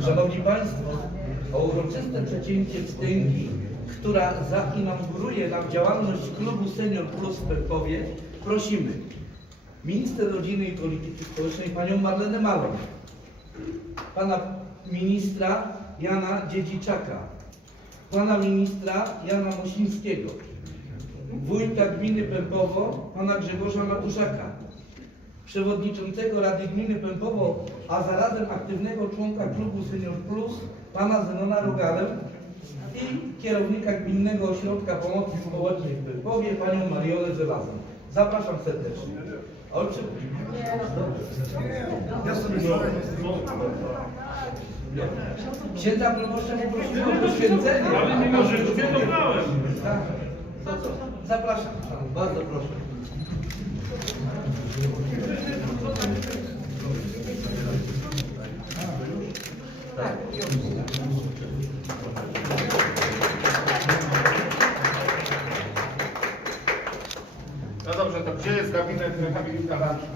Szanowni Państwo, o uroczyste przecięcie wstęgi, która zainauguruje nam działalność klubu Senior Plus w Perkowie, prosimy minister rodziny i polityki społecznej panią Marlenę Malon, pana ministra Jana Dziedziczaka, pana ministra Jana Mosińskiego, wójta gminy Pępowo, pana Grzegorza Matuszaka, przewodniczącego Rady Gminy Pępowo, a zarazem aktywnego członka klubu Senior Plus, pana Zenona Rogalę i kierownika Gminnego Ośrodka Pomocy Społecznej w Pępowie, panią Mariolę Żelazą. Zapraszam serdecznie. Oczy... Ja sobie Księdza proboszcza poprosimy o poświęcenie. Ale mimo, że zwiadowałem. Tak. To co? Zapraszam bardzo proszę. No dobrze, to gdzie jest gabinet rehabilitacji?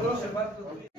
Proszę bardzo.